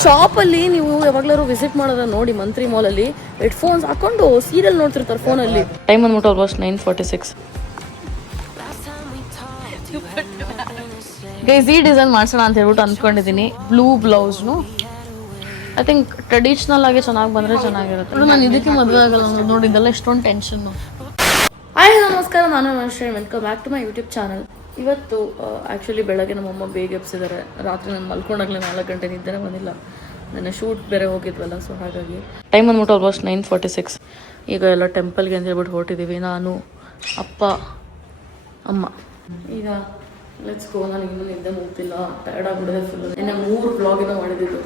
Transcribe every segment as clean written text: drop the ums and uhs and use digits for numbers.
ಶಾಪಲ್ಲಿ ನೀವು ಯಾವಾಗ್ಲಾರು ವಿಸಿಟ್ ಮಾಡೋದ ನೋಡಿ, ಮಂತ್ರಿ ಮಾಲಲ್ಲಿ ಹೆಡ್ಫೋನ್ಸ್ ಹಾಕೊಂಡು ಸೀರಿಯಲ್ ನೋಡ್ತಿರ್ತಾರೆ ಫೋನಲ್ಲಿ. ಟೈಮ್ ಅಂದ್ಬಿಟ್ಟು ಆಲ್ಮೋಸ್ಟ್ 9:46. ಗೈಸ್ ಈ ಡಿಸೈನ್ ಮಾಡ್ಸೋಣ ಅಂತ ಹೇಳ್ಬಿಟ್ಟು ಅಂದ್ಕೊಂಡಿದ್ದೀನಿ. ಬ್ಲೂ ಬ್ಲೌಸ್ನು ಐ ಥಿಂಕ್ ಟ್ರೆಡಿಷ್ನಲ್ ಆಗಿ ಚೆನ್ನಾಗಿ ಬಂದರೆ ಚೆನ್ನಾಗಿರುತ್ತೆ. ನಾನು ಇದಕ್ಕೆ ಮದುವೆ ಆಗಲ್ಲ ನೋಡಿದ್ದೆಲ್ಲ ಎಷ್ಟೊಂದು ಟೆನ್ಷನ್ನು. ಹಾಯ್ ನಮಸ್ಕಾರ, ನಾನು Anushree. Welcome back to my YouTube channel. ಇವತ್ತು ಆ್ಯಕ್ಚುಲಿ ಬೆಳಗ್ಗೆ ನಮ್ಮಮ್ಮ ಬೇಗ ಎಬ್ಸಿದ್ದಾರೆ. ರಾತ್ರಿ ನಾನು ಮಲ್ಕೊಂಡಾಗಲೇ 4 ಗಂಟೆ ನಿದ್ದೆ ಬಂದಿಲ್ಲ. ನನ್ನ ಶೂಟ್ ಬೇರೆ ಹೋಗಿದ್ವಲ್ಲ, ಸೊ ಹಾಗಾಗಿ ಟೈಮ್ ಅಂದ್ಬಿಟ್ಟು ಆಲ್ಮೋಸ್ಟ್ 9:46. ಈಗ ಎಲ್ಲ ಟೆಂಪಲ್ಗೆ ಅಂತ ಹೇಳ್ಬಿಟ್ಟು ಹೊರಟಿದ್ದೀವಿ. ನಾನು, ಅಪ್ಪ, ಅಮ್ಮ. ಈಗ ಲೆಟ್ಸ್ ಗೋ. ನನಗೆ ಇನ್ನೂ ನಿದ್ದೆ ಹೋಗ್ತಿಲ್ಲ, ಟಯರ್ಡ್ ಆಗಿಬಿಡಿದೆ ಫುಲ್. ನಿನ್ನೆ 3 ವ್ಲಾಗಿನ ಮಾಡಿದ್ದು.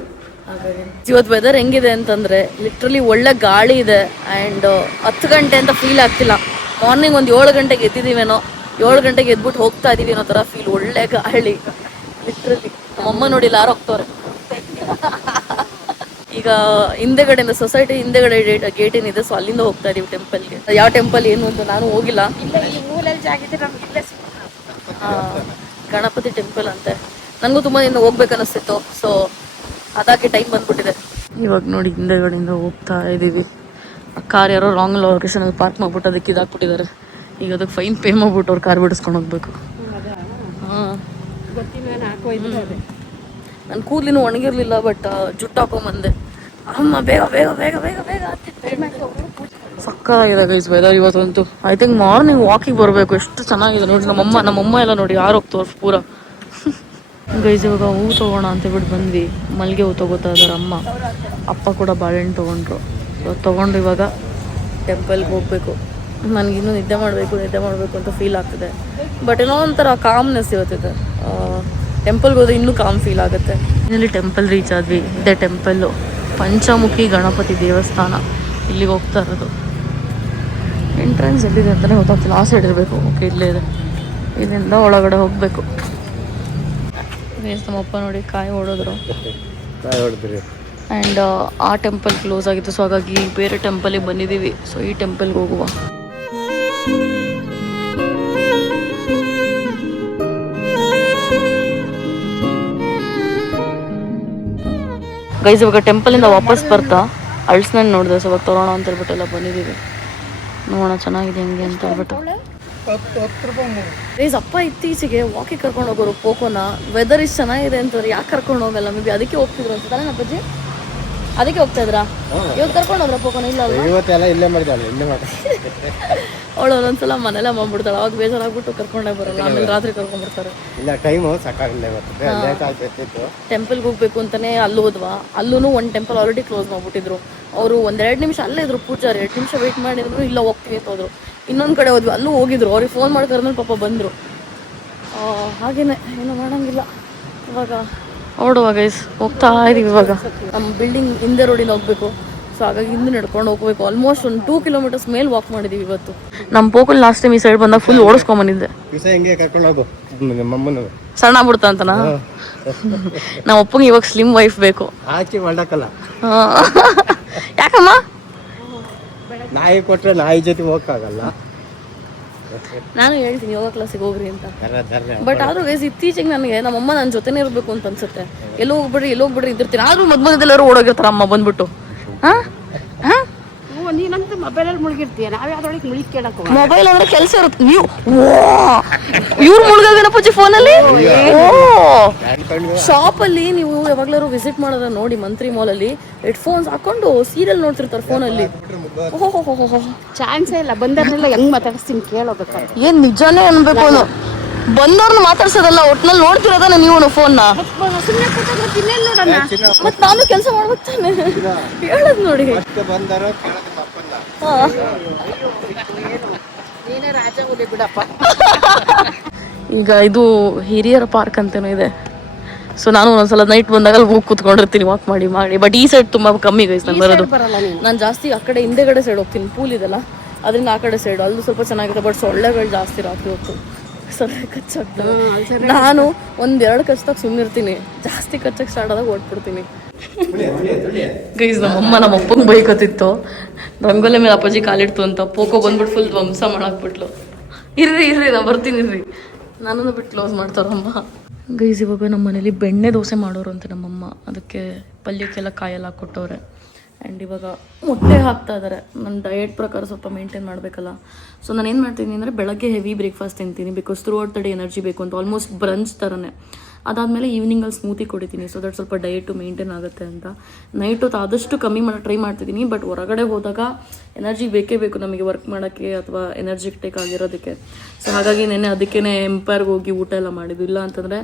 ಹಾಗಾಗಿ ಇವತ್ತು ವೆದರ್ ಹೆಂಗಿದೆ ಅಂತಂದರೆ ಲಿಟ್ರಲಿ ಒಳ್ಳೆ ಗಾಳಿ ಇದೆ. ಆ್ಯಂಡ್ 10 ಗಂಟೆ ಅಂತ ಫೀಲ್ ಆಗ್ತಿಲ್ಲ. ಮಾರ್ನಿಂಗ್ ಒಂದು 7 ಗಂಟೆಗೆ ಎದ್ದಿದ್ದೀವೇನೋ, 7 ಗಂಟೆಗೆ ಎದ್ಬಿಟ್ಟು ಹೋಗ್ತಾ ಇದ್ದೀವಿ ಅನ್ನೋ ಥರ ಫೀಲ್. ಒಳ್ಳೆ ಗಾಳಿ ಲಿಟ್ರಲಿ. ನಮ್ಮಮ್ಮ ನೋಡಿ ಯಾರು ಹೋಗ್ತವ್ರೆ. ಈಗ ಹಿಂದೆಗಡೆಯಿಂದ ಸೊಸೈಟಿ ಹಿಂದೆಗಡೆ ಗೇಟ್ ಏನಿದೆ, ಸೊ ಅಲ್ಲಿಂದ ಹೋಗ್ತಾ ಇದೀವಿ ಟೆಂಪಲ್ಗೆ. ಯಾವ ಟೆಂಪಲ್ ಏನು ಅಂತ ನಾನು ಹೋಗಿಲ್ಲ. ಗಣಪತಿ ಟೆಂಪಲ್ ಅಂತೆ. ನನಗೂ ತುಂಬ ದಿನ ಹೋಗ್ಬೇಕು ಅನ್ನಿಸ್ತಿತ್ತು, ಸೊ ಅದಾಗಿ ಟೈಮ್ ಬಂದ್ಬಿಟ್ಟಿದೆ. ಇವಾಗ ನೋಡಿ ಹಿಂದೆಗಡೆಯಿಂದ ಹೋಗ್ತಾ ಇದ್ದೀವಿ. ಕಾರ್ ಯಾರೋ ರಾಂಗ್ ಲೊಕೇಶನಲ್ಲಿ ಪಾರ್ಕ್ ಮಾಡ್ಬಿಟ್ಟು ಅದಕ್ಕೆ ಇದಾಕ್ಬಿಟ್ಟಿದ್ದಾರೆ. ಈಗ ಅದಕ್ಕೆ ಫೈನ್ ಪೇ ಮಾಡ್ಬಿಟ್ಟು ಅವ್ರು ಕಾರ್ ಬಿಡಿಸ್ಕೊಂಡು ಹೋಗ್ಬೇಕು. ಹಾಂ, ನನ್ನ ಕೂದಲಿನೂ ಒಣಗಿರ್ಲಿಲ್ಲ, ಬಟ್ ಜುಟ್ಟು ಹಾಕೊಂಬಂದೆ. ಅಮ್ಮ ಬೇಗ ಬೇಗ ಬೇಗ ಬೇಗ ಬೇಗ ಸಕ್ಕತ್ತಾಗಿದೆ ಗೈಸ್ ವೆದರ್ ಇವತ್ತಂತೂ. ಐ ಥಿಂಕ್ ಮಾರ್ನಿಂಗ್ ವಾಕಿಂಗ್ ಬರಬೇಕು. ಎಷ್ಟು ಚೆನ್ನಾಗಿದೆ ನೋಡಿ. ನಮ್ಮಮ್ಮ ಎಲ್ಲ ನೋಡಿ ಯಾರು ಹೋಗ್ತವ್ರು ಪೂರ. ಗೈಸ್ ಇವಾಗ ಹೂ ತೊಗೋಣ ಅಂತೇಳ್ಬಿಟ್ಟು ಬಂದ್ವಿ. ಮಲ್ಲಿಗೆ ಹೂ ತೊಗೋತಾ ಇದ್ದಾರೆ ಅಮ್ಮ. ಅಪ್ಪ ಕೂಡ ಬಾಳೆಹಣ್ಣು ತೊಗೊಂಡ್ರು. ತೊಗೊಂಡು ಇವಾಗ ಟೆಂಪಲ್ಗೆ ಹೋಗಬೇಕು. ನನಗಿನ್ನೂ ನಿದ್ದೆ ಮಾಡಬೇಕು ಅಂತ ಫೀಲ್ ಆಗ್ತಿದೆ. ಬಟ್ ಏನೋ ಒಂಥರ ಕಾಮ್ನೆಸ್ ಇವತ್ತಿದೆ. ಟೆಂಪಲ್ಗೆ ಹೋದ್ರೆ ಇನ್ನೂ ಕಾಮ್ ಫೀಲ್ ಆಗುತ್ತೆ. ಇಲ್ಲಿ ಟೆಂಪಲ್ ರೀಚ್ ಆದ್ವಿ. ಇದೇ ಟೆಂಪಲ್ಲು, ಪಂಚಮುಖಿ ಗಣಪತಿ ದೇವಸ್ಥಾನ. ಇಲ್ಲಿಗೆ ಹೋಗ್ತಾ ಇರೋದು. ಎಂಟ್ರೆನ್ಸ್ ಎಲ್ಲಿದೆ ಅಂತಲೇ ಗೊತ್ತಾಗ್ತಿಲ್ಲ. ಆ ಸೈಡ್ ಇರಬೇಕು. ಓಕೆ, ಇಲ್ಲೇ ಇದೆ. ಇಲ್ಲಿಂದ ಒಳಗಡೆ ಹೋಗಬೇಕು. ನಮ್ಮಪ್ಪ ನೋಡಿ ಕಾಯಿ ಹೊಡೆದ್ರು. ಆ್ಯಂಡ್ ಆ ಟೆಂಪಲ್ ಕ್ಲೋಸ್ ಆಗಿತ್ತು, ಸೊ ಹಾಗಾಗಿ ಬೇರೆ ಟೆಂಪಲಿಗೆ ಬಂದಿದ್ದೀವಿ. ಸೊ ಈ ಟೆಂಪಲ್ಗೆ ಹೋಗುವ. ಗೈಸ್ ಇವಾಗ ಟೆಂಪಲಿಂದ ವಾಪಸ್ ಬರ್ತಾ ಅಳ್ಸ್ನಣ್ಣು ನೋಡಿದೆ. ಸೊ ಇವಾಗ ತೊಗೊಳೋಣ ಅಂತ ಹೇಳ್ಬಿಟ್ಟು ಎಲ್ಲ ಬಂದಿದ್ದೀವಿ. ನೋಡೋಣ ಚೆನ್ನಾಗಿದೆ ಹೆಂಗೆ ಅಂತ ಹೇಳ್ಬಿಟ್ಟು. ಗೈಸ್ ಅಪ್ಪ ಇತ್ತೀಚೆಗೆ ವಾಕಿಂಗ್ ಕರ್ಕೊಂಡು ಹೋಗೋರು ಪೋಕೋನ. ವೆದರ್ ಇಷ್ಟು ಚೆನ್ನಾಗಿದೆ ಅಂತಂದ್ರೆ ಯಾಕೆ ಕರ್ಕೊಂಡು ಹೋಗಲ್ಲ? ಮೇ ಬಿ ಅದಕ್ಕೆ ಹೋಗ್ತಿದ್ರು ಅನ್ಸುತ್ತಲ್ಲ ಅಪ್ಪಾಜಿ, ಅದಕ್ಕೆ ಹೋಗ್ತಾ ಇದ್ರಾ? ಇವತ್ತು ಕರ್ಕೊಂಡು ಹೋದ್ರ ಪೋಕೋನ? ಇಲ್ಲ ಅವಳು ಒಂದೊಂದ್ಸಲ ಮನೆಲ್ಲ ಮಾಡ್ಬಿಡ್ತಾಳೆ. ಅವಾಗ ಬೇಜಾರಾಗ್ಬಿಟ್ಟು ಕರ್ಕೊಂಡೇ ಬರಲ್ಲ. ಆಮೇಲೆ ರಾತ್ರಿ ಕರ್ಕೊಂಡ್ಬರ್ತಾರೆ. ಟೆಂಪಲ್ಗೆ ಹೋಗ್ಬೇಕು ಅಂತಾನೆ ಅಲ್ಲಿ ಹೋದ್ವಾ. ಅಲ್ಲೂ ಒಂದು ಟೆಂಪಲ್ ಆಲ್ರೆಡಿ ಕ್ಲೋಸ್ ಮಾಡ್ಬಿಟ್ಟಿದ್ರು. ಅವರು 1-2 ನಿಮಿಷ ಅಲ್ಲೇ ಇದ್ರು ಪೂಜಾರಿ. 2 ನಿಮಿಷ ವೆಯ್ಟ್ ಮಾಡಿದ್ರು. ಇಲ್ಲ ಹೋಗ್ತೀವಿ ಅಂತ ಹೋದ್ರು. ಇನ್ನೊಂದು ಕಡೆ ಹೋದ್ವಿ, ಅಲ್ಲೂ ಹೋಗಿದ್ರು. ಅವ್ರಿಗೆ ಫೋನ್ ಮಾಡಿ ಕರೆದ್ಮೇಲೆ ಪಾಪ ಬಂದರು. ಹಾಗೇನೆ ಏನೂ ಮಾಡೋಂಗಿಲ್ಲ. ಇವಾಗ ಹೊರಡುವ ಗೈಸ್, ಹೋಗ್ತಾ ಇದೀವಿ. ಇವಾಗ ನಮ್ಮ ಬಿಲ್ಡಿಂಗ್ ಹಿಂದೆ ರೋಡಿಂದ ಹೋಗ್ಬೇಕು. ಸೊ ಹಾಗಾಗಿ ಹಿಂದೆ ನಡ್ಕೊಂಡು ಹೋಗ್ಬೇಕು. ಆಲ್ಮೋಸ್ಟ್ ಒಂದು 2 ಕಿಲೋಮೀಟರ್ಸ್ ಮೇಲೆ ವಾಕ್ ಮಾಡಿದ್ದೀವಿ ಇವತ್ತು. ನಮ್ಮ ಪೋಕಲ್ ಲಾಸ್ಟ್ ಟೈಮ್ ಈ ಸೈಡ್ ಬಂದಾಗ ಫುಲ್ ಓಡಿಸ್ಕೊಂಬಂದಿದ್ದೆ. ಸಣ್ಣ ಆಗ್ಬಿಡ್ತಾ ಅಂತನಾ? ನಮ್ಮ ಅಪ್ಪಂಗೆ ಇವಾಗ ಸ್ಲಿಮ್ ವೈಫ್ ಬೇಕು. ಯಾಕಮ್ಮ? ನಾಯಿ ಕೊಟ್ರೆ ನಾಯಿ ಜೊತೆ ಹೋಗಕ್ಕಾಗಲ್ಲ. ನಾನು ಹೇಳ್ತೀನಿ ಯೋಗ ಕ್ಲಾಸಿಗೆ ಹೋಗ್ರಿ ಅಂತ. ಬಟ್ ಆದ್ರೂ ಗೈಸ್ ಇತ್ತೀಚೆಗೆ ನನಗೆ ನಮ್ಮಮ್ಮ ನನ್ನ ಜೊತೆನೇ ಇರಬೇಕು ಅಂತ ಅನ್ಸುತ್ತೆ. ಎಲ್ಲೋ ಹೋಗ್ಬಿಡ್ರಿ ಇದ್ದಿರ್ತೀನಿ. ಆದ್ರೂ ಮಧ್ಯದಲ್ಲೆಲ್ಲರೂ ಓಡೋಗಿರ್ತಾರೆ ಅಮ್ಮ ಬಂದ್ಬಿಟ್ಟು. ನೀನಂತ ಮೊಬೈಲಲ್ಲಿ ಮುಳುಗಿರ್ತೀಯ, ನಾವ್ ಯಾವ್ದೊಳಗೆ ಮುಳುಗಿ ಕೇಳಕ್ ಮೊಬೈಲ್ ಅಂದ್ರೆ ಕೆಲಸ ಇರುತ್ತೆ. ನೀವು ಇವ್ರು ಮುಳುಗೋಗೇನಪ್ಪಾಜಿ ಫೋನಲ್ಲಿ. ಶಾಪಲ್ಲಿ ನೀವು ಯಾವಾಗ್ಲಾರು ವಿಸಿಟ್ ಮಾಡೋದ ನೋಡಿ, ಮಂತ್ರಿ ಮಾಲಲ್ಲಿ ಹೆಡ್ಫೋನ್ಸ್ ಹಾಕೊಂಡು ಸೀರಿಯಲ್ ನೋಡ್ತಿರ್ತಾರೆ ಫೋನಲ್ಲಿ. ಚಾನ್ಸೇ ಇಲ್ಲ. ಬಂದವ್ರನ್ನೆಲ್ಲ ಹೆಂಗ್ ಮಾತಾಡಿಸ್ತೀನಿ ಕೇಳೋಬೇಕಾದ್ರೆ. ಏನ್ ನಿಜಾನೇ ಅನ್ಬೇಕು ಅವನು. ಬಂದವ್ರನ್ನ ಮಾತಾಡ್ಸೋದಲ್ಲ, ಒಟ್ನಲ್ಲಿ ನೋಡ್ತಿರೋದಾನೆ ನೀವು ಫೋನ್ನ. ಮತ್ ನಾನು ಕೆಲಸ ಮಾಡ್ಬೇಕು ತಾನೆ, ಹೇಳದ್ ನೋಡಿ. ಈಗ ಇದು ಹಿರಿಯರ ಪಾರ್ಕ್ ಅಂತೇನೋ ಇದೆ. ಸೊ ನಾನು ಒಂದೊಂದ್ಸಲ ನೈಟ್ ಬಂದಾಗ ಅಲ್ಲಿ ಹೋಗಿ ಕೂತ್ಕೊಂಡಿರ್ತೀನಿ ವಾಕ್ ಮಾಡಿ. ಬಟ್ ಈ ಸೈಡ್ ತುಂಬಾ ಕಮ್ಮಿ ಗೈಸ್ ನಾನು ಬರೋದು. ನಾನು ಜಾಸ್ತಿ ಆ ಕಡೆ ಹಿಂದೆಗಡೆ ಸೈಡ್ ಹೋಗ್ತೀನಿ. ಪೂಲ್ ಇದೆಲ್ಲ ಅದರಿಂದ ಆ ಕಡೆ ಸೈಡ್ ಅಲ್ಲೂ ಸ್ವಲ್ಪ ಚೆನ್ನಾಗಿದೆ. ಬಟ್ ಸೊಳ್ಳೆಗಳು ಜಾಸ್ತಿ ರಾತ್ರಿ ಹೊತ್ತು. ಸೊಳ್ಳೆ ಕಚ್ಚಾಗ್ತವೆ. ನಾನು 1-2 ಕಚ್ಚಾಗ ಸುಮ್ಮನಿರ್ತೀನಿ. ಜಾಸ್ತಿ ಕಚ್ಚಕ್ಕೆ ಸ್ಟಾರ್ಟ್ ಆದಾಗ ಓಡ್ಬಿಡ್ತೀನಿ. ಗೈಸ್ ನಮ್ಮ ಅಪ್ಪಂಗೆ ಬೈಕತ್ತಿತ್ತು. ರಂಗೋಲೆ ಮೇಲೆ ಅಪ್ಪಾಜಿ ಕಾಲಿಡ್ತು ಅಂತ. ಪೋಕೋ ಬಂದ್ಬಿಟ್ಟು ಫುಲ್ ಧ್ವಂಸ ಮಾಡಾಕ್ಬಿಟ್ಲು. ಇರ್ರಿ ನಾ ಬರ್ತೀನಿ ಇರ್ರಿ. ನನ್ನನ್ನು ಬಿಟ್ಟು ಕ್ಲೋಸ್ ಮಾಡ್ತಾರಮ್ಮ. ಗೈಸ್ ಇವಾಗ ನಮ್ಮ ಮನೇಲಿ ಬೆಣ್ಣೆ ದೋಸೆ ಮಾಡೋರು ಅಂತ ನಮ್ಮಮ್ಮ, ಅದಕ್ಕೆ ಪಲ್ಯಕ್ಕೆಲ್ಲ ಕಾಯೆಲ್ಲ ಕೊಟ್ಟವ್ರೆ. ಆ್ಯಂಡ್ ಇವಾಗ ಮೊಟ್ಟೆ ಹಾಕ್ತಾ ಇದ್ದಾರೆ. ನನ್ನ ಡಯಟ್ ಪ್ರಕಾರ ಸ್ವಲ್ಪ ಮೇಂಟೈನ್ ಮಾಡಬೇಕಲ್ಲ. ಸೊ ನಾನು ಏನು ಮಾಡ್ತೀನಿ ಅಂದರೆ ಬೆಳಗ್ಗೆ ಹೆವಿ ಬ್ರೇಕ್ಫಾಸ್ಟ್ ತಿಂತೀನಿ, because through out the day energy ಬೇಕು ಅಂತ, ಆಲ್ಮೋಸ್ಟ್ ಬ್ರಂಚ್ ಥರನೇ. ಅದಾದಮೇಲೆ ಈವ್ನಿಂಗಲ್ಲಿ ಸ್ಮೂತಿ ಕುಡಿತೀನಿ, ಸೊ ದಟ್ ಸ್ವಲ್ಪ ಡಯಟು ಮೇಂಟೈನ್ ಆಗುತ್ತೆ ಅಂತ. ನೈಟ್ ಹೊತ್ತು ಆದಷ್ಟು ಕಮ್ಮಿ ಮಾಡೋಕ್ಕೆ ಟ್ರೈ ಮಾಡ್ತಿದ್ದೀನಿ, ಬಟ್ ಹೊರಗಡೆ ಹೋದಾಗ ಎನರ್ಜಿ ಬೇಕೇ ಬೇಕು ನಮಗೆ ವರ್ಕ್ ಮಾಡೋಕ್ಕೆ ಅಥವಾ ಎನರ್ಜೆಟಿಕ್ ಆಗಿರೋದಕ್ಕೆ. ಸೊ ಹಾಗಾಗಿ ನೆನ್ನೆ ಅದಕ್ಕೇ ಎಂಪೈರ್ಗೆ ಹೋಗಿ ಊಟ ಎಲ್ಲ ಮಾಡಿದ್ದು. ಇಲ್ಲ ಅಂತಂದರೆ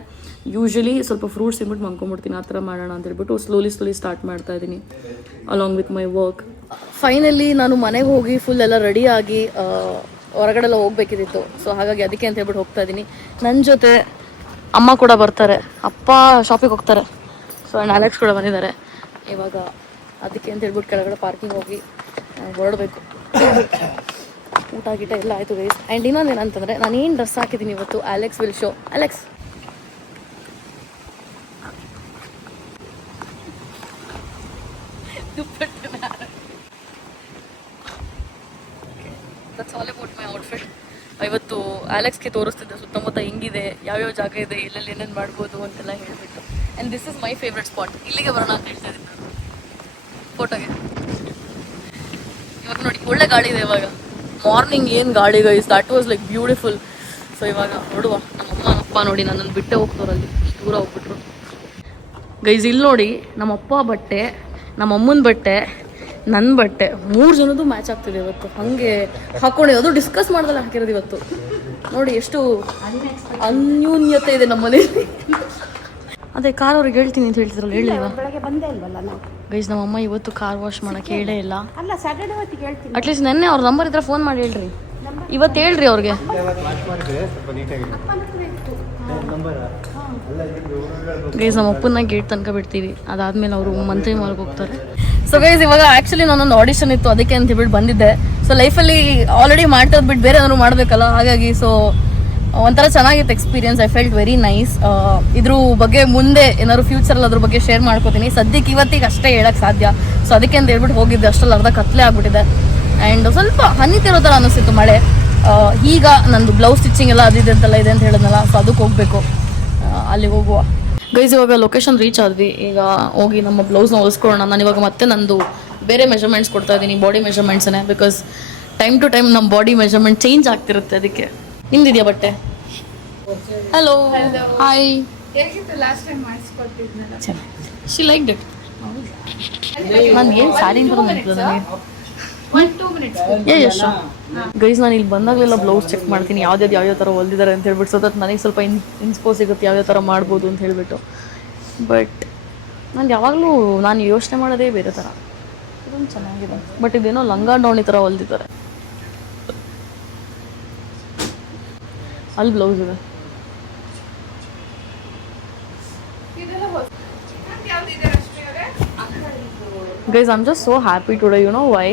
ಯೂಶ್ವಲಿ ಸ್ವಲ್ಪ ಫ್ರೂಟ್ಸ್ ತಿಂದ್ಬಿಟ್ಟು ಮಲ್ಕೊಂಬಿಡ್ತೀನಿ. ಆ ಥರ ಮಾಡೋಣ ಅಂತ ಹೇಳ್ಬಿಟ್ಟು ಸ್ಲೋಲಿ ಸ್ಟಾರ್ಟ್ ಮಾಡ್ತಾ ಇದ್ದೀನಿ along with my work. Finally ನಾನು ಮನೆಗೆ ಹೋಗಿ ಫುಲ್ ಎಲ್ಲ ರೆಡಿಯಾಗಿ ಹೊರಗಡೆ ಎಲ್ಲ ಹೋಗ್ಬೇಕಿತ್ತು. ಸೊ ಹಾಗಾಗಿ ಅದಕ್ಕೆ ಅಂತ ಹೇಳ್ಬಿಟ್ಟು ಹೋಗ್ತಾ ಇದ್ದೀನಿ. ನನ್ನ ಜೊತೆ ಅಮ್ಮ ಕೂಡ ಬರ್ತಾರೆ, ಅಪ್ಪ ಶಾಪಿಗೆ ಹೋಗ್ತಾರೆ. ಸೊ ಆ್ಯಂಡ್ ಅಲೆಕ್ಸ್ ಕೂಡ ಬಂದಿದ್ದಾರೆ. ಇವಾಗ ಅದಕ್ಕೆ ಅಂತ ಹೇಳ್ಬಿಟ್ಟು ಕೆಳಗಡೆ ಪಾರ್ಕಿಂಗ್ ಹೋಗಿ ಹೊರಡಬೇಕು. ಊಟ ಗೀಟ ಎಲ್ಲ ಆಯಿತು ಗೈಸ್. ಆ್ಯಂಡ್ ಇನ್ನೊಂದು ಏನಂತಂದರೆ ನಾನು ಏನು ಡ್ರೆಸ್ ಹಾಕಿದ್ದೀನಿ ಇವತ್ತು, Alex will show. Alex that's all about my outfit. ಇವತ್ತು ಅಲೆಕ್ಸ್ಗೆ ತೋರಿಸ್ತಿದ್ದೆ ಸುತ್ತಮುತ್ತ ಹೆಂಗಿದೆ, ಯಾವ್ಯಾವ ಜಾಗ ಇದೆ, ಎಲ್ಲೆಲ್ಲಿ ಏನೇನು ಮಾಡ್ಬೋದು ಅಂತೆಲ್ಲ ಹೇಳಿಬಿಟ್ಟು. And this is my favourite spot. ಇಲ್ಲಿಗೆ ಬರೋಣ ಅಂತ ಹೇಳ್ತಾ ಇದ್ದೀನಿ ನಾನು ಫೋಟೋಗೆ. ಇವಾಗ ನೋಡಿ ಒಳ್ಳೆ ಗಾಳಿ ಇದೆ. ಇವಾಗ ಮಾರ್ನಿಂಗ್ ಏನು ಗಾಳಿ guys, that was like beautiful. So ಇವಾಗ ನೋಡುವ. ನಮ್ಮಮ್ಮ ಅಪ್ಪ ನೋಡಿ ನನ್ನನ್ನು ಬಿಟ್ಟೆ ಹೋಗ್ತಾರಲ್ಲಿ, ದೂರ ಹೋಗ್ಬಿಟ್ರು ಗೈಸ್. ಇಲ್ಲಿ ನೋಡಿ ನಮ್ಮಪ್ಪ ಬಟ್ಟೆ, ನಮ್ಮಮ್ಮನ ಬಟ್ಟೆ, ನನ್ನ ಬಟ್ಟೆ 3 ಜನದ್ದು ಮ್ಯಾಚ್ ಆಗ್ತಿದೆ ಇವತ್ತು. ಹಾಗೆ ಹಾಕೊಂಡು ಅದು ಡಿಸ್ಕಸ್ ಮಾಡ್ದಲ್ಲ ಹಾಕಿರೋದು ಇವತ್ತು. ನೋಡಿ ಎಷ್ಟು ಅನ್ಯೂನ್ಯತೆ ಇದೆ ನಮ್ಮ ಮನೇಲಿ. ಅದೇ ಕಾರ್ ಅವ್ರಿಗೆ ಹೇಳ್ತೀನಿ ಅಂತ ಹೇಳ್ತಿದ್ರಲ್ಲ, ಹೇಳಿಲ್ವಾ? ಬೆಳಗ್ಗೆ ಬಂದೇ ಇಲ್ವಲ್ಲ ನಾವು. ಗೈಸ್ ನಮ್ಮಮ್ಮ ಇವತ್ತು ಕಾರ್ ವಾಶ್ ಮಾಡೋಕ್ಕೆ ಹೇಳೇ ಇಲ್ಲ. ಅಲ್ಲ ಸ್ಯಾಟರ್ಡೆ ಹೊತ್ತಿಗೆ ಹೇಳ್ತೀನಿ. ಅಟ್ಲೀಸ್ಟ್ ನೆನ್ನೆ ಅವ್ರ ನಂಬರ್ ಇದ್ರೆ ಫೋನ್ ಮಾಡಿ ಹೇಳ್ರಿ, ಇವತ್ತು ಹೇಳ್ರಿ ಅವ್ರಿಗೆ. ಗೈಸ್ ನಮ್ಮ ಅಪ್ಪನ ಗೇಟ್ ತನಕ ಬಿಡ್ತೀವಿ, ಅದಾದ್ಮೇಲೆ ಅವರು ಮಂತ್ರಿ ಮಾಲ್ಗೆ ಹೋಗ್ತಾರೆ. ಸೊ ಗೈಸ್ ಇವಾಗ ಆ್ಯಕ್ಚುಲಿ ನಾನೊಂದು ಆಡಿಷನ್ ಇತ್ತು, ಅದಕ್ಕೆ ಅಂತ ಹೇಳ್ಬಿಟ್ಟು ಬಂದಿದ್ದೆ. ಸೊ ಲೈಫಲ್ಲಿ ಆಲ್ರೆಡಿ ಮಾಡ್ತದ್ ಬಿಟ್ಟು ಬೇರೆ ಏನಾದ್ರು ಮಾಡಬೇಕಲ್ಲ, ಹಾಗಾಗಿ ಸೊ ಒಂಥರ ಚೆನ್ನಾಗಿತ್ತು experience. I felt very nice. ಇದ್ರ ಬಗ್ಗೆ ಮುಂದೆ ಏನಾದ್ರು ಫ್ಯೂಚರಲ್ಲಿ ಅದ್ರ ಬಗ್ಗೆ ಶೇರ್ ಮಾಡ್ಕೋತೀನಿ. ಸದ್ಯಕ್ಕೆ ಇವತ್ತಿಗೆ ಅಷ್ಟೇ ಹೇಳಕ್ಕೆ ಸಾಧ್ಯ. ಸೊ ಅದಕ್ಕೆ ಅಂತ ಹೇಳ್ಬಿಟ್ಟು ಹೋಗಿದ್ದೆ, ಅಷ್ಟರಲ್ಲಿ ಅರ್ಧ ಕತ್ಲೆ ಆಗ್ಬಿಟ್ಟಿದೆ. ಆ್ಯಂಡ್ ಸ್ವಲ್ಪ ಹನಿತಿರೋ ಥರ ಅನ್ನಿಸ್ತಿತ್ತು ಮಳೆ. ಈಗ ನಂದು ಬ್ಲೌಸ್ ಸ್ಟಿಚಿಂಗ್ ಎಲ್ಲ ಅದಿದೆ ಅಂತೆಲ್ಲ ಇದೆ ಅಂತ ಹೇಳಿದ್ನಲ್ಲ, ಸೊ ಅದಕ್ಕೆ ಹೋಗಬೇಕು. ಅಲ್ಲಿಗೆ ಹೋಗುವ ಗೈಸ್. ಇವಾಗ ಲೊಕೇಶನ್ ರೀಚ್ ಆದ್ವಿ. ಈಗ ಹೋಗಿ ನಮ್ಮ ಬ್ಲೌಸ್ನ ಹೊಲಿಸ್ಕೊಳ್ಳೋಣ. ನಾನು ಇವಾಗ ಮತ್ತೆ ನಂದು ಬೇರೆ ಮೆಜರ್ಮೆಂಟ್ಸ್ ಕೊಡ್ತಾ ಇದ್ದೀನಿ, ಬಾಡಿ ಮೆಜರ್ಮೆಂಟ್ಸನ್ನೇ. ಬಿಕಾಸ್ ಟೈಮ್ ಟು ಟೈಮ್ ನಮ್ಮ ಬಾಡಿ ಮೆಜರ್ಮೆಂಟ್ ಚೇಂಜ್ ಆಗ್ತಿರುತ್ತೆ, ಅದಕ್ಕೆ. ನಿಮ್ದಿದೆಯಾ ಬಟ್ಟೆ? Hello hi. She like it. ನನಗೇನು ಸ್ಯಾರಿ ಅಂತ ನನಗೆ ಎಷ್ಟು ಗೈಸ್. ನಾನು ಇಲ್ಲಿ ಬಂದಾಗಲೆಲ್ಲ ಬ್ಲೌಸ್ ಚೆಕ್ ಮಾಡ್ತೀನಿ, ಯಾವ್ಯಾವ ಥರ ಹೊಲ್ದಿದ್ದಾರೆ ಅಂತ ಹೇಳ್ಬಿಟ್ಟು. ಸೊ ದಟ್ ನನಗೆ ಸ್ವಲ್ಪ ಇನ್ಸ್ಪೋ ಸಿಗುತ್ತೆ ಯಾವ್ಯಾವ ಥರ ಮಾಡ್ಬೋದು ಅಂತ ಹೇಳ್ಬಿಟ್ಟು. ಬಟ್ ನಾನು ಯಾವಾಗಲೂ ಯೋಚನೆ ಮಾಡೋದೇ ಬೇರೆ ಥರ. ಇದೊಂದು ಚೆನ್ನಾಗಿದೆ, ಬಟ್ ಇದೇನೋ ಲಂಗ ಡೌನಿ ಥರ ಹೊಲ್ದಿದ್ದಾರೆ. ಅಲ್ಲಿ ಬ್ಲೌಸ್ ಇದೆ guys. I am just so happy today. You know why?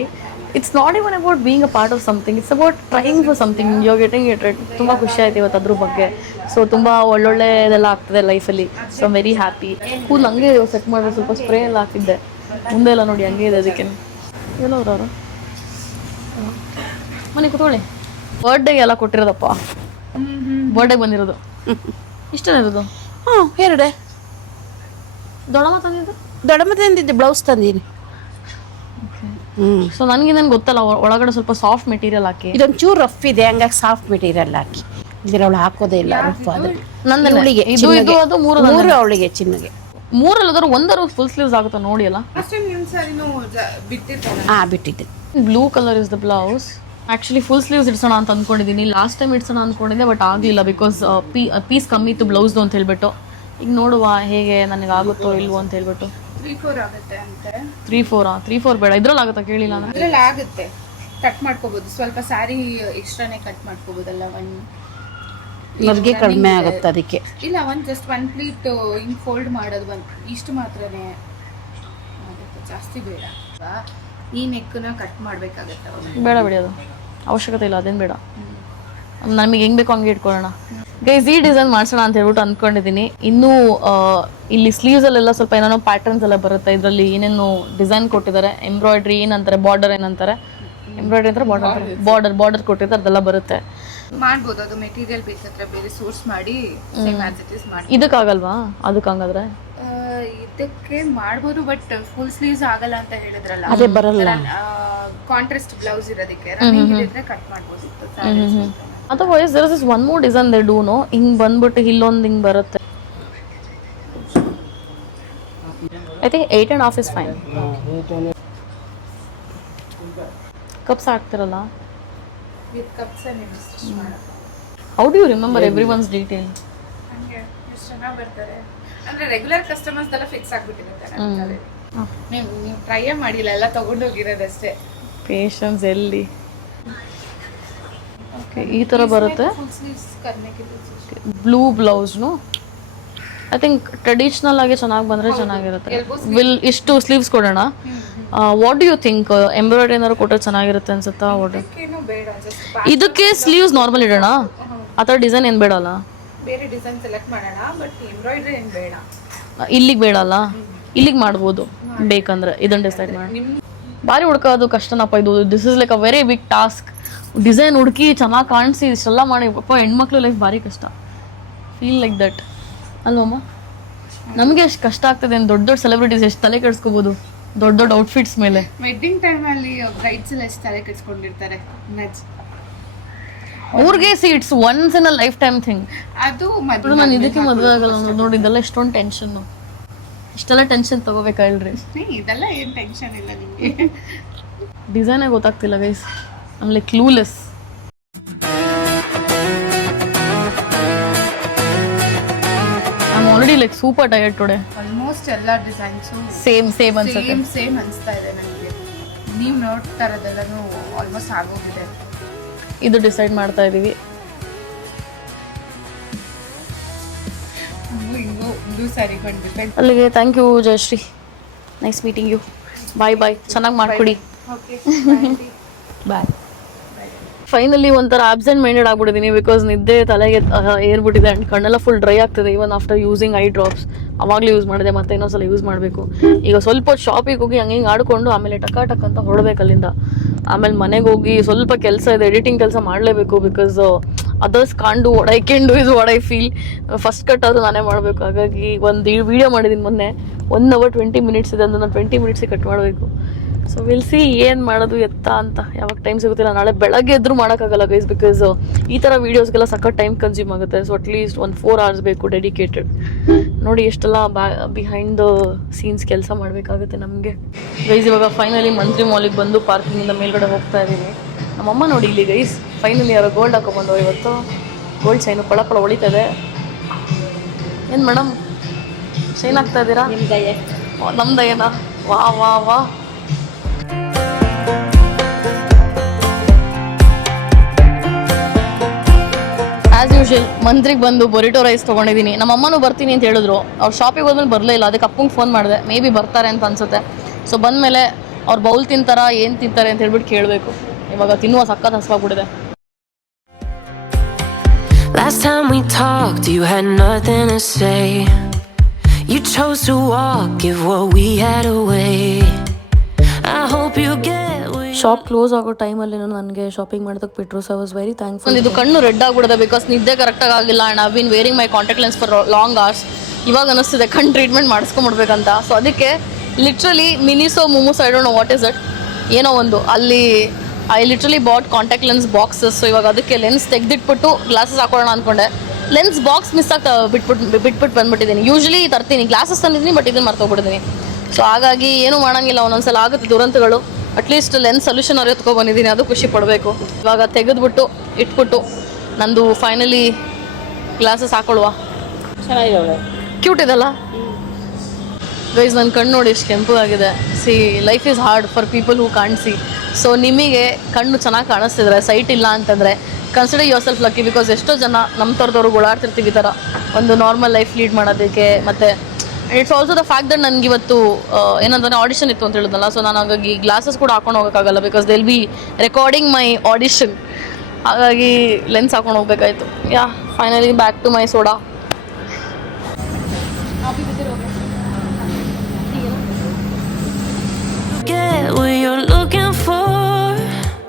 It's not even about being a part of something, it's about trying for something. You are getting it. ತುಂಬ ಖುಷಿ ಆಯ್ತು ಇವತ್ತು ಅದ್ರ ಬಗ್ಗೆ. ಸೊ ತುಂಬ ಒಳ್ಳೊಳ್ಳೆದೆಲ್ಲ ಆಗ್ತದೆ ಲೈಫಲ್ಲಿ. So I'm very happy. Cool ಹಂಗೆ ಸೆಟ್ ಮಾಡಿದ್ರೆ ಸ್ವಲ್ಪ ಸ್ಪ್ರೇ ಎಲ್ಲ ಹಾಕಿದ್ದೆ, ಮುಂದೆ ಎಲ್ಲ ನೋಡಿ ಹಂಗೆ ಇದೆ. ಅದಕ್ಕೆ ಎಲ್ಲೋರು ಮನೆ ಕೂತ್ಕೊಳ್ಳಿ. ಬರ್ಡೇಗೆ ಎಲ್ಲ ಕೊಟ್ಟಿರೋದಪ್ಪ, ಬರ್ಡೇಗೆ ಬಂದಿರೋದು ಇಷ್ಟೇ ಇರೋದು. ಹಾಂ ಎರಡೇ. ದೊಡ್ಡಮ್ಮ ತಂದಿದ್ದು? ದೊಡ್ಡಮ್ಮ ತಂದಿದ್ದೆ, ಬ್ಲೌಸ್ ತಂದೀನಿ. ಸೊ ನನಗೆ ಗೊತ್ತಲ್ಲ, ಒಳಗಡೆ ಸ್ವಲ್ಪ ಸಾಫ್ಟ್ ಮೆಟೀರಿಯಲ್ ಹಾಕಿ. ಇದೊಂದು ಚೂರು ರಫ್ ಇದೆ, ಹಂಗಾಗಿ ಸಾಫ್ಟ್ ಮೆಟೀರಿಯಲ್ ಹಾಕಿ. ಇದರವಳು ಹಾಕೋದೇ ಇಲ್ಲ ರಫ್. ಅದು ನಂದಲ್ಲಿಗೆ ಇದು ಅದು ಮೂರು ಅವಳಿಗೆ ಚಿನ್ನಗೆ. ಮೂರಲ್ಲದ್ರು ಒಂದರು ಫುಲ್ ಸ್ಲೀವ್ಸ್ ಆಗುತ್ತಾ ನೋಡಿ ಅಲ್ಲ. ಹಾಂ ಬಿಟ್ಟಿದ್ದೆ. Blue colour is the blouse. Actually full sleeves ಇಡ್ಸೋಣ ಅಂತ ಅಂದ್ಕೊಂಡಿದ್ದೀನಿ. ಲಾಸ್ಟ್ ಟೈಮ್ ಇಡ್ಸೋಣ ಅಂದ್ಕೊಂಡಿದ್ದೆ, ಬಟ್ ಆಗಲಿಲ್ಲ. ಬಿಕಾಸ್ ಪೀಸ್ ಕಮ್ಮಿ ಇತ್ತು ಬ್ಲೌಸ್ದು ಅಂತ ಹೇಳ್ಬಿಟ್ಟು. ಈಗ ನೋಡುವ ಹೇಗೆ ನನಗೆ ಆಗುತ್ತೋ ಇಲ್ವೋ ಅಂತ ಹೇಳ್ಬಿಟ್ಟು. 3-4 ಆಗುತ್ತೆ ಅಂತೆ. 3-4 ಬೇಡ, ಇದ್ರಲ್ಲಿ ಆಗುತ್ತಾ ಕೇಳಿಲ್ಲ ನಾನು. ಇದ್ರಲ್ಲಿ ಆಗುತ್ತೆ, ಕಟ್ ಮಾಡ್ಕೋಬಹುದು. ಸ್ವಲ್ಪ ಸ್ಯಾರಿ ಎಕ್ಸ್ಟ್ರಾನೇ ಕಟ್ ಮಾಡ್ಕೋಬಹುದಲ್ಲ. ನಮಗೆ ಕಡಿಮೆ ಆಗುತ್ತೆ ಅದಕ್ಕೆ. ಇಲ್ಲ, ಜಸ್ಟ್ 1 ಪ್ಲೀಟ್ ಹಿಂಗ್ ಫೋಲ್ಡ್ ಮಾಡೋದು ಇಷ್ಟು ಮಾತ್ರನೇ ಆಗುತ್ತೆ, ಜಾಸ್ತಿ ಬೇಡ. ಈ ನೆಕ್ನ ಕಟ್ ಮಾಡ್ಬೇಕಾಗತ್ತೆ. ಬೇಡ ಬಿಡಿ, ಅದು ಅವಶ್ಯಕತೆ ಇಲ್ಲ, ಅದೇನು ಬೇಡ. ನಮಗೆ ಹೆಂಗೆ ಬೇಕೋ ಹಂಗೆ ಇಟ್ಕೊಳ್ಳೋಣ. ಗೈಸ್ ಈ ಡಿಸೈನ್ ಮಾಡ್ಸೋಣ ಅಂತ ಹೇಳ್ಬಿಟ್ಟು ಅಂದ್ಕೊಂಡಿದ್ದೀನಿ. ಇನ್ನೂ ಇಲ್ಲಿ ಸ್ಲೀವ್ಸಲ್ಲೆಲ್ಲ ಸ್ವಲ್ಪ ಏನೇನೋ ಪ್ಯಾಟರ್ನ್ಸ್ ಎಲ್ಲ ಬರುತ್ತೆ. ಇದರಲ್ಲಿ ಏನೇನು ಡಿಸೈನ್ ಕೊಟ್ಟಿದ್ದಾರೆ, ಎಂಬ್ರಾಯ್ಡ್ರಿ ಏನಂತಾರೆ, ಬಾರ್ಡರ್ ಏನಂತಾರೆ, ಎಂಬ್ರಾಯ್ಡ್ರಿ ಅಂತಾರೆ, ಬಾರ್ಡರ್ ಕೊಟ್ಟಿದ್ದಾರೆ, ಅದೆಲ್ಲ ಬರುತ್ತೆ. ಮಾಡ್ಬೋದು, ಅದು ಮೆಟೀರಿಯಲ್ ಬೇಸ್ ಹತ್ರ ಬೇರೆ ಸೋರ್ಸ್ ಮಾಡಿ ಸೇಮ್ ಆಸ್ ಇಟ್ ಇಸ್ ಮಾಡಿ. ಇದಕ್ಕಾಗಲ್ವಾ? ಅದಕ್ಕೆ ಹಂಗಾದ್ರೆ ಇದಕ್ಕೆ ಮಾಡ್ಬೋದು, ಬಟ್ ಫುಲ್ ಸ್ಲೀವ್ಸ್ ಆಗಲ್ಲ ಅಂತ ಹೇಳಿದ್ರಲ್ಲ, ಅದೇ ಬರಲ್ಲ. ಕಾಂಟ್ರಾಸ್ಟ್ ಬ್ಲೌಸ್ ಇರೋದಕ್ಕೆ ರನ್ನಿಂಗ್ ಇದ್ರೆ ಕಟ್ ಮಾಡ್ಬೋದು. Otherwise there is one more design they do no, ಹಿಂಗ್ ಬಂದ್ಬಿಟ್ಟು ಇಲ್ಲೊಂದು ಹಿಂಗ್ ಬರುತ್ತೆ. I think 8.5 is fine. Cups ಹಾಕ್ತಿರಲ್ಲ, ವಿತ್ ಕಪ್ಸ್ ಸ್ಟಿಚ್ ಮಾಡೋದು. How do you remember every one's detail? ಹಂಗೆ ಎಷ್ಟು ಚೆನ್ನಾಗಿ ಬರ್ತಾರೆ ಅಂದ್ರೆ ರೆಗ್ಯುಲರ್ ಕಸ್ಟಮರ್ಸ್ ಎಲ್ಲ ಫಿಕ್ಸ್ ಆಗ್ಬಿಟ್ಟಿರುತ್ತೆ. ನೀವು ಟ್ರೈಯೇ ಮಾಡಿಲ್ಲ, ಎಲ್ಲ ತಗೊಂಡೋಗಿರೋದಷ್ಟೇ. ಪೇಷನ್ಸ್ ಎಲ್ಲಿ? ಓಕೆ, ಈ ಥರ ಬರುತ್ತೆ. ಫುಲ್ ಸ್ಲೀವ್ಸ್ ಕರ್ನೆ ಬ್ಲೂ ಬ್ಲೌಸ್ನು ಐ ಥಿಂಕ್ ಟ್ರೆಡಿಷ್ನಲ್ ಆಗಿ ಚೆನ್ನಾಗಿ ಬಂದರೆ ಚೆನ್ನಾಗಿರುತ್ತೆ. ಇಷ್ಟು ಸ್ಲೀವ್ಸ್ ಕೊಡೋಣ. What do you think? Embroidery ಏನಾದ್ರು ಕೊಟ್ಟರೆ ಚೆನ್ನಾಗಿರುತ್ತೆ ಅನ್ಸುತ್ತಾ? ಏನು ಬೇಡ, ಜಸ್ಟ್ ಇದಕ್ಕೆ ಸ್ಲೀವ್ಸ್ ನಾರ್ಮಲ್ ಇಡೋಣ, ಆ ಥರ ಡಿಸೈನ್ ಏನು ಬೇಡ ಅಲ್ಲ? ಬೇರೆ ಡಿಸೈನ್ ಸೆಲೆಕ್ಟ್ ಮಾಡೋಣ, ಬಟ್ ಎಂಬ್ರಾಯ್ಡ್ರಿ ಏನು ಬೇಡ. ಇಲ್ಲಿಗೆ ಬೇಡ ಅಲ್ಲ? ಇಲ್ಲಿಗೆ ಮಾಡ್ಬೋದು ಬೇಕಂದ್ರೆ. ಇದನ್ನು ಡಿಸೈಡ್ ಮಾಡಿ. ಭಾರಿ ಹುಡ್ಕೋದು ಕಷ್ಟನಪ್ಪ ಇದು. This is like a very big task. Design ಹುಡುಕಿ ಚೆನ್ನಾಗಿ ಕಾಣಿಸಿ ಇಷ್ಟೆಲ್ಲ ಮಾಡಿ ಅಪ್ಪ, ಹೆಣ್ಮಕ್ಳು ಲೈಫ್ ಭಾರಿ ಕಷ್ಟ. ಫೀಲ್ ಲೈಕ್ ದಟ್ ಅಲ್ವಮ್ಮ? ನಮಗೆ ಎಷ್ಟು ಕಷ್ಟ ಆಗ್ತದೆ. ದೊಡ್ಡ ದೊಡ್ಡ ಸೆಲೆಬ್ರಿಟೀಸ್ ಎಷ್ಟು ತಲೆ ಕೆಡಿಸ್ಕೋಬೋದು ದೊಡ್ಡ ದೊಡ್ಡ ಔಟ್ಫಿಟ್ಸ್ ಮೇಲೆ. ವೆಡ್ಡಿಂಗ್ ಟೈಮಲ್ಲಿ ಬ್ರೈಡ್ಸ್ ಎಲ್ಲ ಎಷ್ಟು ತಲೆ ಕೆಡಿಸ್ಕೊಂಡಿರ್ತಾರೆ. ಅವ್ರಿಗೆ it's once in a life time thing. ಅದು ನಾನು ಇದಕ್ಕೆ ಮದುವೆ ಆಗಲ್ಲ ನೋಡಿ. ಇದೆಲ್ಲ ಎಷ್ಟೊಂದು ಟೆನ್ಷನ್ನು, ಇಷ್ಟೆಲ್ಲ ಟೆನ್ಷನ್ ತಗೋಬೇಕಾ ಇಲ್ರಿ? ಇದೆಲ್ಲ ಏನು ಟೆನ್ಷನ್ ಇಲ್ಲ ನಿಮಗೆ. ಡಿಸೈನೇ ಗೊತ್ತಾಗ್ತಿಲ್ಲ guys, I like clueless. I am already like super tired today. Almost ಎಲ್ಲ ಡಿಸೈನ್ಸು ಸೇಮ್ ಅನ್ಸುತ್ತೆ. ಸೇಮ್ ಅನಿಸ್ತಾ ಇದೆ ನನಗೆ. ನೀವು ನೋಡ್ತಾ ಇರೋದೆಲ್ಲನೂ ಆಲ್ಮೋಸ್ಟ್ ಆಗೋಗಿದೆ. ಇದು ಡಿಸೈಡ್ ಮಾಡ್ತಾ ಇದೀವಿ. ಹಿಂಗೂ ಸರಿ ಬಂದ್ಬಿಟ್ಟು ಅಲ್ಲಿಗೆ thank you Jayashree, nice meeting you. Bye bye, ಚೆನ್ನಾಗಿ ಮಾಡ್ಕೊಡಿ. Okay bye. ಫೈನಲಿ ಒಂಥರ ಆಬ್ಸೆಂಟ್ ಮೈಂಡೆಡ್ ಆಗ್ಬಿಟ್ಟಿದ್ದೀನಿ, ಬಿಕಾಸ್ ನಿದ್ದೆ ತಲೆಗೆ ಏರ್ಬಿಟ್ಟಿದೆ ಆ್ಯಂಡ್ ಕಣ್ಣೆಲ್ಲ ಫುಲ್ ಡ್ರೈ ಆಗ್ತದೆ. Even after using eye drops ಅವಾಗಲೇ ಯೂಸ್ ಮಾಡಿದೆ, ಮತ್ತೆ ಇನ್ನೊಂದ್ಸಲ ಯೂಸ್ ಮಾಡಬೇಕು. ಈಗ ಸ್ವಲ್ಪ ಹೊತ್ತು ಶಾಪಿಗೆ ಹೋಗಿ ಹಂಗೆ ಆಡಿಕೊಂಡು ಆಮೇಲೆ ಟಕ್ ಅಂತ ಹೊರಡ್ಬೇಕು ಅಲ್ಲಿಂದ. ಆಮೇಲೆ ಮನೆಗೆ ಹೋಗಿ ಸ್ವಲ್ಪ ಕೆಲಸ ಇದೆ, ಎಡಿಟಿಂಗ್ ಕೆಲಸ ಮಾಡಲೇಬೇಕು. Because others can't do what I can do is what I feel. First cut ಆದರೂ ನಾನೇ ಮಾಡಬೇಕು. ಹಾಗಾಗಿ ಒಂದು ವಿಡಿಯೋ ಮಾಡಿದ್ದೀನಿ ಮೊನ್ನೆ, 1 hour 20 minutes ಇದೆ, ಅದನ್ನು 20 minutesಗೆ ಕಟ್ ಮಾಡಬೇಕು. ಸೊ ವಿಲ್ ಸಿ ಏನು ಮಾಡೋದು ಎತ್ತ ಅಂತ. ಯಾವಾಗ ಟೈಮ್ ಸಿಗುತ್ತಿಲ್ಲ, ನಾಳೆ ಬೆಳಗ್ಗೆ ಎದ್ರೂ ಮಾಡೋಕ್ಕಾಗಲ್ಲ ಗೈಸ್, ಬಿಕಾಸ್ ಈ ಥರ ವೀಡಿಯೋಸ್ಗೆಲ್ಲ ಸಖತ್ ಟೈಮ್ ಕನ್ಸ್ಯೂಮ್ ಆಗುತ್ತೆ. ಸೊ ಅಟ್ಲೀಸ್ಟ್ ಒಂದು 4 hours ಬೇಕು ಡೆಡಿಕೇಟೆಡ್. ನೋಡಿ ಎಷ್ಟೆಲ್ಲ ಬಿಹೈಂಡ್ ದ ಸೀನ್ಸ್ ಕೆಲಸ ಮಾಡಬೇಕಾಗುತ್ತೆ ನಮಗೆ ಗೈಸ್. ಇವಾಗ ಫೈನಲಿ ಮಂತ್ರಿ ಮಾಲಿಗೆ ಬಂದು ಪಾರ್ಕಿಂಗಿಂದ ಮೇಲ್ಗಡೆ ಹೋಗ್ತಾ ಇದ್ದೀನಿ. ನಮ್ಮಮ್ಮ ನೋಡಿ ಇಲ್ಲಿ ಗೈಸ್, ಫೈನಲಿ ಯಾರೋ ಗೋಲ್ಡ್ ಹಾಕೊಂಡ್ಬಂದು ಇವತ್ತು. ಗೋಲ್ಡ್ ಚೈನು ಪಳ ಹೊಳಿತದೆ. ಏನು ಮೇಡಮ್ ಚೈನ್ ಹಾಕ್ತಾ ಇದ್ದೀರಾ? ನಮ್ಮ ದಯನಾ? ವಾ ವಾ ವಾ. ಆ್ಯಸ್ ಯೂಶುವಲ್ ಮಂತ್ರಿಗೆ ಬಂದು ಬೊರಿಟೋ ರೈಸ್ ತೊಗೊಂಡಿದ್ದೀನಿ. ನಮ್ಮ ಅಮ್ಮನೂ ಬರ್ತೀನಿ ಅಂತ ಹೇಳಿದ್ರು. ಅವ್ರು ಶಾಪಿಗೆ ಹೋದ್ಮೇಲೆ ಬರಲೇ ಇಲ್ಲ. ಅದಕ್ಕೆ ಅಪ್ಪಂಗೆ ಫೋನ್ ಮಾಡಿದೆ, ಮೇ ಬಿ ಬರ್ತಾರೆ ಅಂತ ಅನ್ಸುತ್ತೆ. ಸೊ ಬಂದಮೇಲೆ ಅವ್ರು ಬೌಲ್ ತಿಂತಾರಾ ಏನು ತಿಂತಾರೆ ಅಂತ ಹೇಳ್ಬಿಟ್ಟು ಕೇಳಬೇಕು. ಇವಾಗ ತಿನ್ನುವ ಸಖತ್ ಹಸ್ವಾಗ್ಬಿಟ್ಟಿದೆ. Last time we talked, you had nothing to say. You chose to walk, give what we had away. I hope you get shop close ಆಗೋ ಟೈಮಲ್ಲಿ ನನಗೆ ಶಾಪಿಂಗ್ ಮಾಡೋದಕ್ಕೆ ಬಿಟ್ಟರು. So I was very thankful. ಇದು ಕಣ್ಣು ರೆಡ್ ಆಗಿಬಿಡುತ್ತೆ because ನಿದ್ದೆ ಕರೆಕ್ಟಾಗಿ ಆಗಿಲ್ಲ. And I been wearing my contact lens for long hours. ಇವಾಗ ಅನ್ನಿಸ್ತಿದೆ ಕಣ್ಣು ಟ್ರೀಟ್ಮೆಂಟ್ ಮಾಡಿಸ್ಕೊಂಬಿಡ್ಬೇಕಂತ. ಸೊ ಅದಕ್ಕೆ literally Miniso Mumuso, I don't know what is it, ಏನೋ ಒಂದು ಅಲ್ಲಿ I literally bought contact lens boxes. So ಇವಾಗ ಅದಕ್ಕೆ ಲೆನ್ಸ್ ತೆಗೆದಿಟ್ಬಿಟ್ಟು ಗ್ಲಾಸಸ್ ಹಾಕೊಳ್ಳೋಣ ಅಂದ್ಕೊಂಡೆ. ಲೆನ್ಸ್ ಬಾಕ್ಸ್ ಮಿಸ್ ಆಗ್ತಾ ಬಿಟ್ಬಿಟ್ಟು ಬಂದ್ಬಿಟ್ಟಿದ್ದೀನಿ. ಯೂಶ್ವಲಿ ತರ್ತೀನಿ, ಗ್ಲಾಸಸ್ ತಂದಿದ್ದೀನಿ, ಬಟ್ ಇದನ್ನು ಮರ್ತೋಗ್ಬಿಟ್ಟಿದ್ದೀನಿ. ಸೊ ಹಾಗಾಗಿ ಏನೂ ಮಾಡೋಂಗಿಲ್ಲ, ಒಂದೊಂದ್ಸಲ ಆಗುತ್ತೆ ದುರಂತಗಳು. ಅಟ್ಲೀಸ್ಟ್ ಲೆನ್ಸ್ ಸೊಲ್ಯೂಷನ್ ಅವ್ರು ಎತ್ಕೊಬಂದಿದ್ದೀನಿ, ಅದು ಖುಷಿ ಪಡಬೇಕು. ಇವಾಗ ತೆಗೆದ್ಬಿಟ್ಟು ಇಟ್ಬಿಟ್ಟು ನಂದು ಫೈನಲಿ ಗ್ಲಾಸಸ್ ಹಾಕೊಳ್ಳುವ. ಚೆನ್ನಾಗಿದ್ದಾವೆ, ಕ್ಯೂಟ್ ಇದಲ್ಲ ಗೈಸ್. ನನ್ನ ಕಣ್ಣು ನೋಡಿ ಎಷ್ಟು ಕೆಂಪುಗಾಗಿದೆ. See life is hard for people who can't see. So ನಿಮಗೆ ಕಣ್ಣು ಚೆನ್ನಾಗಿ ಕಾಣಿಸ್ತಿದ್ರೆ, ಸೈಟ್ ಇಲ್ಲ ಅಂತಂದರೆ consider yourself lucky. Because ಎಷ್ಟೋ ಜನ ನಮ್ಮ ಥರದವ್ರು ಓಡಾಡ್ತಿರ್ತೀವಿ ಈ ಥರ ಒಂದು ನಾರ್ಮಲ್ ಲೈಫ್ ಲೀಡ್ ಮಾಡೋದಕ್ಕೆ. ಮತ್ತು it's also the fact that ನನಗೆ ಇವತ್ತು ಏನಂದ್ರೆ ಆಡಿಷನ್ ಇತ್ತು ಅಂತ ಹೇಳಿದ್ನಲ್ಲ. ಸೊ ನಾನು ಹಾಗಾಗಿ ಗ್ಲಾಸಸ್ ಕೂಡ ಹಾಕೊಂಡು ಹೋಗೋಕ್ಕಾಗಲ್ಲ, because they will be recording my audition. ಹಾಗಾಗಿ ಲೆನ್ಸ್ ಹಾಕೊಂಡು ಹೋಗ್ಬೇಕಾಯ್ತು. Yeah finally back to my soda. get what you're looking for.